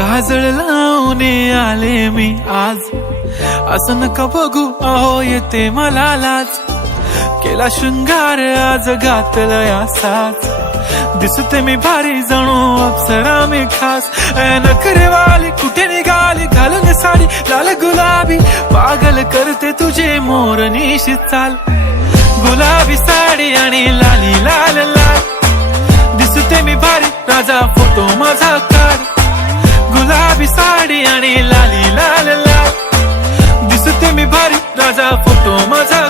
काजळ लावून आले मी आज, असं नका बघू अहो येते मला लाज. केला शृंगार आज घातलं असाच, दिसते मी भारी जणू अप्सरा मी खास. नखरेवाली कुठे निघाली घालून साडी लाल गुलाबी, पागल करते तुझे मोरनीशी चाल. गुलाबी साडी आणि लाली लाल लाल, दिसते मी भारी राजा फोटो माझा काढ. गुलाबी साडी आणि लाली लाल लाल, दिसते मी भारी राजा फोटो माझा